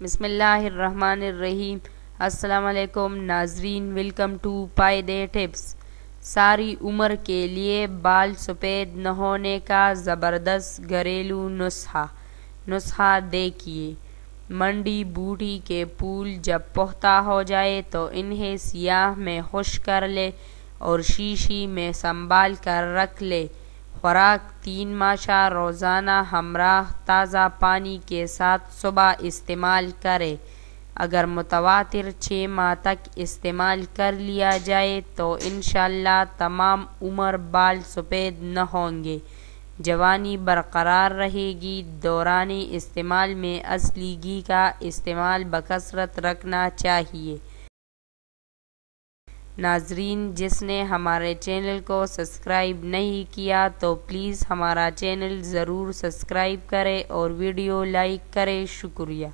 بسم اللہ الرحمن الرحیم۔ السلام علیکم ناظرین، ویلکم ٹو پائے دے ٹپس۔ ساری عمر کے لیے بال سفید نہ ہونے کا زبردست گھریلو نسخہ دیکھیے۔ منڈی بوٹی کے پھول جب پختہ ہو جائے تو انہیں سیاہ میں خشک کر لے اور شیشی میں سنبھال کر رکھ لے۔ خوراک 3 ماشا روزانہ ہمراہ تازہ پانی کے ساتھ صبح استعمال کرے۔ اگر متواتر 6 ماہ تک استعمال کر لیا جائے تو انشاءاللہ تمام عمر بال سفید نہ ہوں گے، جوانی برقرار رہے گی۔ دوران استعمال میں اصلی گھی کا استعمال بکثرت رکھنا چاہیے۔ ناظرین، جس نے ہمارے چینل کو سبسکرائب نہیں کیا تو پلیز ہمارا چینل ضرور سبسکرائب کرے اور ویڈیو لائک کرے۔ شکریہ۔